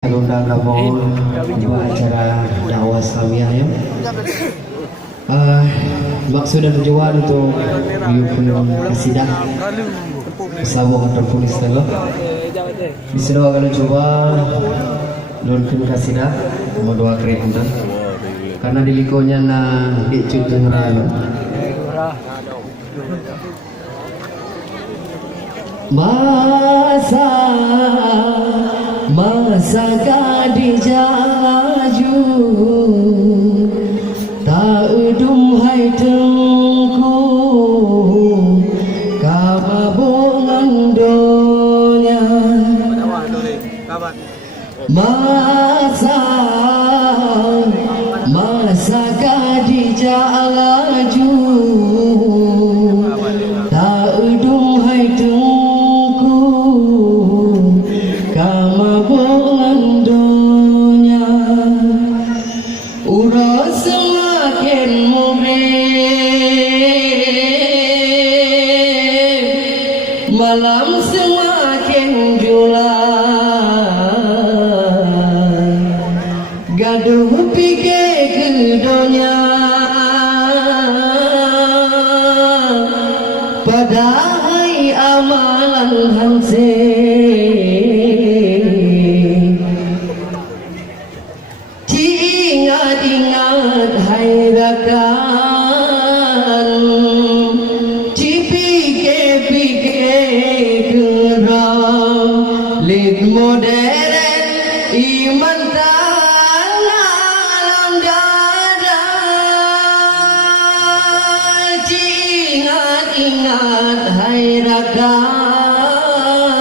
Undang Rabon buat acara dakwah Islamiyah ya. Maksud dan tujuan untuk menghubung kasidah bersama dengan polis dulu. Bisa doa kalau coba nonton kasidah mau doa keren undang. Karena di likonya na dicut general. Masa kadijaju tak udum hai tengku kamabungan donya masa kadijaju tak udum hai tengku kamabungan dunia uras semakin murid malam semakin julai gaduh pikir ke dunia padahal amalan hansip ingat hai rakan dipikir-pikir kerang lid modern iman